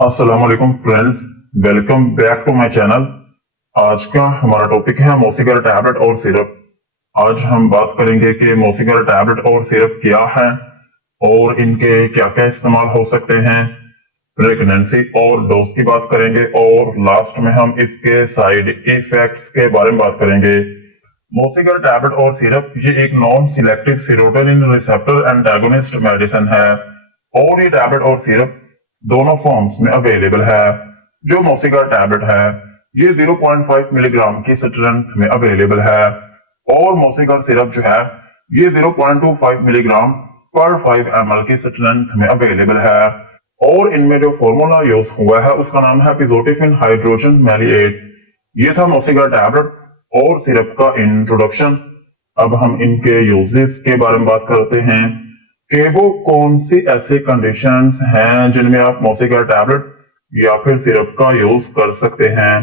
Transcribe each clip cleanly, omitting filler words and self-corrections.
अस्सलाम वालेकुम friends, welcome back to my channel. आज का हमारा टॉपिक है मोसिगर टैबलेट और सिरप। आज हम बात करेंगे कि मोसिगर टैबलेट और सिरप क्या है और इनके क्या क्या इस्तेमाल हो सकते हैं। प्रेगनेंसी और डोज की बात करेंगे और लास्ट में हम इसके साइड इफेक्ट्स के बारे में बात करेंगे। मोसिगर टैबलेट और सिरप ये एक non selective serotonin receptor antagonist medicine है और ये टैबलेट और सिरप दोनों फॉर्म्स में अवेलेबल है। जो मोसिगर टैबलेट है ये 0.5 मिलीग्राम की स्ट्रेंथ में अवेलेबल है और मोसिगर सिरप जो है ये 0.25 मिलीग्राम पर 5 ml की स्ट्रेंथ में अवेलेबल है और इनमें जो फॉर्मूला यूज हुआ है उसका नाम है पिज़ोटिफिन हाइड्रोजन मैलिएट। ये था मोसिगर टैबलेट और सिरप का इंट्रोडक्शन। अब हम इनके यूजेस के बारे में बात करते हैं कि वो कौन सी ऐसी कंडीशंस हैं जिनमें आप मोसिगर टैबलेट या फिर सिरप का यूज कर सकते हैं।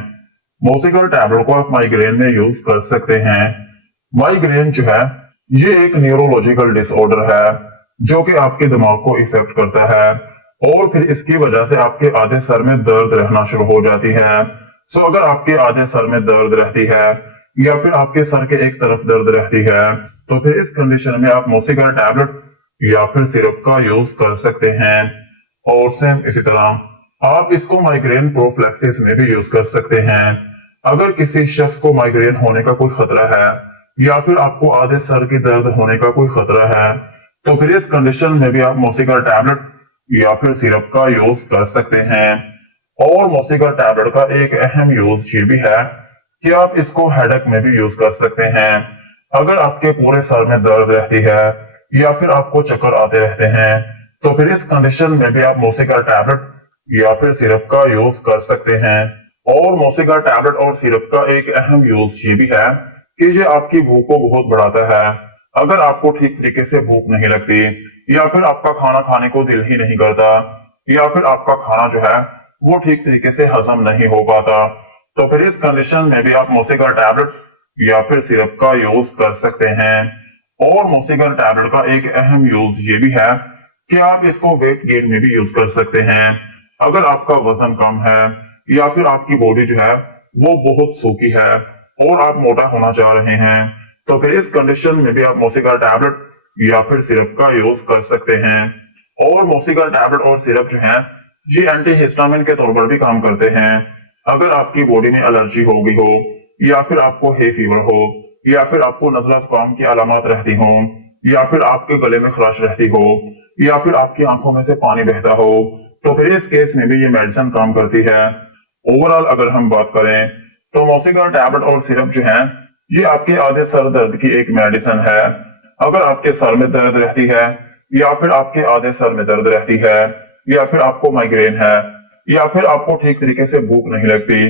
मोसिगर टैबलेट को आप माइग्रेन में यूज कर सकते हैं। माइग्रेन जो है ये एक न्यूरोलॉजिकल डिसऑर्डर है जो कि आपके दिमाग को इफेक्ट करता है और फिर इसकी वजह से आपके आधे सर में दर्द रहना शुरू हो जाती है। सो अगर आपके आधे सर में दर्द रहती है या फिर आपके सर के एक तरफ दर्द रहती है तो फिर इस कंडीशन में आप मोसिगर टैबलेट या फिर सिरप का यूज कर सकते हैं। और सेम इसी तरह आप इसको माइग्रेन प्रोफिलैक्सिस में भी यूज कर सकते हैं। अगर किसी शख्स को माइग्रेन होने का कोई खतरा है या फिर आपको आधे सर की दर्द होने का कोई खतरा है तो फिर इस कंडीशन में भी आप मोसिगर टैबलेट या फिर सिरप का यूज कर सकते हैं। और मोसिगर टैबलेट का एक अहम यूज ये भी है कि आप इसको हेडेक में भी यूज कर सकते हैं। अगर आपके पूरे सर में दर्द रहती है या फिर आपको चक्कर आते रहते हैं तो फिर इस कंडीशन में भी आप मोसिगर टैबलेट या फिर सिरप का यूज कर सकते हैं। और मोसिगर टैबलेट और सिरप का एक अहम यूज ये भी है कि ये आपकी भूख को बहुत बढ़ाता है। अगर आपको ठीक तरीके से भूख नहीं लगती या फिर आपका खाना खाने को दिल ही नहीं करता या फिर आपका खाना जो है वो ठीक तरीके से हजम नहीं हो पाता तो फिर इस कंडीशन में भी आप मोसिगर टैबलेट या फिर सिरप का यूज कर सकते हैं। और मोसिगर टैबलेट का एक अहम यूज ये भी है कि आप इसको वेट गेन में भी यूज कर सकते हैं। अगर आपका वजन कम है या फिर आपकी बॉडी जो है वो बहुत सूखी है और आप मोटा होना चाह रहे हैं तो फिर इस कंडीशन में भी आप मोसिगर टैबलेट या फिर सिरप का यूज कर सकते हैं। और मोसिगर टैबलेट और सिरप जो है ये एंटी हिस्टामिन के तौर पर भी काम करते हैं। अगर आपकी बॉडी में एलर्जी हो गई हो या फिर आपको हे फीवर हो या फिर आपको नजला जुकाम की अलामत रहती हो या फिर आपके गले में खराश रहती हो या फिर आपकी आंखों में से पानी बहता हो तो फिर इस केस में भी ये मेडिसिन काम करती है। ओवरऑल अगर हम बात करें तो मोसिगर टैबलेट और सिरप जो है ये आपके आधे सर दर्द की एक मेडिसिन है। अगर आपके सर में दर्द रहती है या फिर आपके आधे सर में दर्द रहती है या फिर आपको माइग्रेन है या फिर आपको ठीक तरीके से भूख नहीं लगती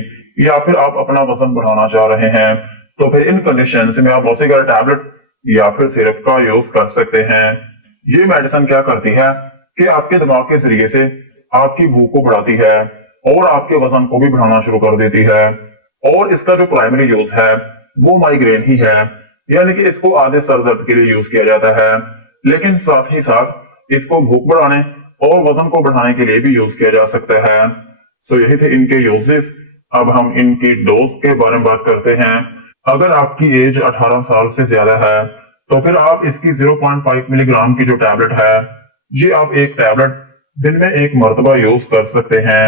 या फिर आप अपना वजन बढ़ाना चाह रहे हैं तो फिर इन कंडीशंस में आप मोसिगर टैबलेट या फिर सिरप का यूज कर सकते हैं। ये मेडिसिन क्या करती है कि आपके दिमाग के जरिए से आपकी भूख को बढ़ाती है और आपके वजन को भी बढ़ाना शुरू कर देती है। और इसका जो प्राइमरी यूज है वो माइग्रेन ही है, यानी कि इसको आधे सर दर्द के लिए यूज किया जाता है, लेकिन साथ ही साथ इसको भूख बढ़ाने और वजन को बढ़ाने के लिए भी यूज किया जा सकता है। सो यही थे इनके यूजेस। अब हम इनकी डोज के बारे में बात करते हैं। अगर आपकी एज 18 साल से ज्यादा है तो फिर आप इसकी 0.5 मिलीग्राम की जो टैबलेट है ये आप एक टैबलेट दिन में एक मर्तबा यूज कर सकते हैं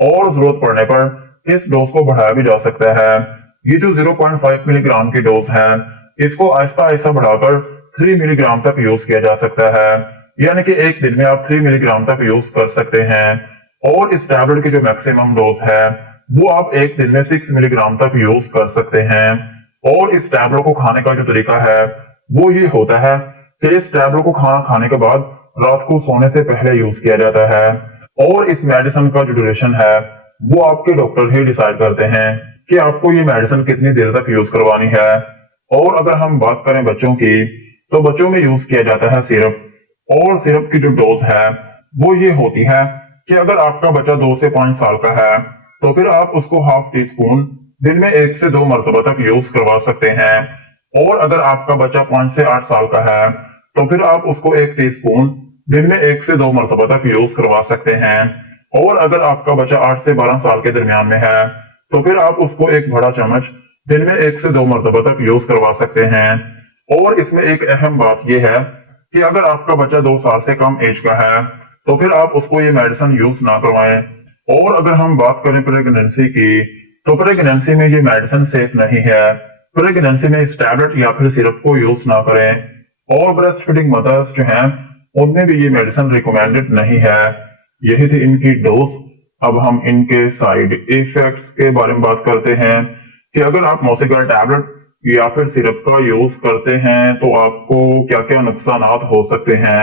और जरूरत पड़ने पर इस डोज को बढ़ाया भी जा सकता है। ये जो 0.5 मिलीग्राम की डोज है इसको आहिस्ता आहिस्ता बढ़ाकर 3 मिलीग्राम तक यूज किया जा सकता है, यानी कि एक दिन में आप 3 मिलीग्राम तक यूज कर सकते हैं। और इस टैबलेट की जो मैक्सिमम डोज है वो आप एक दिन में 6 मिलीग्राम तक यूज कर सकते हैं। और इस टैबलेट को खाने का जो तरीका है वो ये होता है कि इस टैबलेट को खाना खाने के बाद रात को सोने से पहले यूज किया जाता है और इस मेडिसिन का जो ड्यूरेशन है वो आपके डॉक्टर ही डिसाइड करते हैं कि आपको ये मेडिसिन कितनी देर तक यूज करवानी है। और अगर हम बात करें बच्चों की तो बच्चों में यूज किया जाता है सिरप और सिरप की जो डोज है वो ये होती है कि अगर आपका बच्चा 2 से 5 साल का है तो फिर आप उसको हाफ टी स्पून दिन में 1 से 2 मरतबा तक यूज करवा सकते हैं। और अगर आपका बच्चा 5 से 8 साल का है तो फिर आप उसको 1 टीस्पून दिन में 1 से 2 मरतबा तक यूज करवा सकते हैं। और अगर आपका बच्चा 8 से 12 साल के दरमियान में है तो फिर आप उसको एक बड़ा चम्मच दिन में 1 से 2 मरतबा तक यूज करवा सकते हैं। और इसमें एक अहम बात यह है कि अगर आपका बच्चा 2 साल से कम एज का है तो फिर आप उसको ये मेडिसिन यूज ना करवाएं। और अगर हम बात करें प्रेगनेंसी की, तो प्रेगनेंसी में ये मेडिसिन सेफ नहीं है। प्रेगनेंसी में इस टैबलेट या फिर सिरप को यूज ना करें। और ब्रेस्ट फीडिंग मदर्स जो हैं उनमें भी ये मेडिसिन रिकमेंडेड नहीं है। यही थी इनकी डोज। अब हम इनके साइड इफेक्ट्स के बारे में बात करते हैं कि अगर आप मौसिगर टैबलेट या फिर सिरप का यूज करते हैं तो आपको क्या क्या नुकसान हो सकते हैं।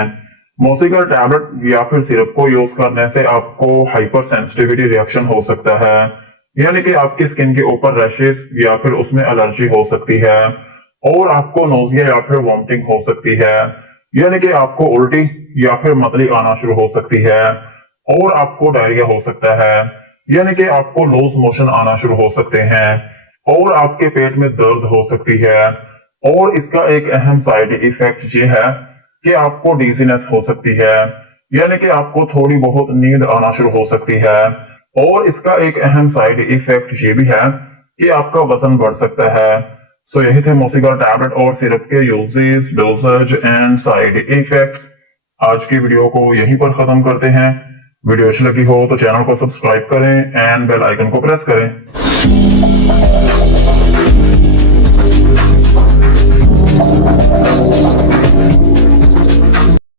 मौसिगर टैबलेट या फिर सिरप को यूज करने से आपको हाइपर सेंसिटिविटी रिएक्शन हो सकता है, यानी कि आपकी स्किन के ऊपर रैशेस या फिर उसमें एलर्जी हो सकती है। और आपको नोजिया या फिर वॉमिटिंग हो सकती है, यानी कि आपको उल्टी या फिर मतली आना शुरू हो सकती है। और आपको डायरिया हो सकता है, यानी कि आपको लूज मोशन आना शुरू हो सकते हैं। और आपके पेट में दर्द हो सकती है। और इसका एक अहम साइड इफेक्ट ये है कि आपको डिजीनेस हो सकती है, यानी कि आपको थोड़ी बहुत नींद आना शुरू हो सकती है। और इसका एक अहम साइड इफेक्ट ये भी है कि आपका वजन बढ़ सकता है। सो यही थे मौसिगर टैबलेट और सिरप के uses, doses and side effects. आज की वीडियो को यहीं पर खत्म करते हैं। वीडियो अच्छी लगी हो तो चैनल को सब्सक्राइब करें एंड बेल आइकन को प्रेस करें।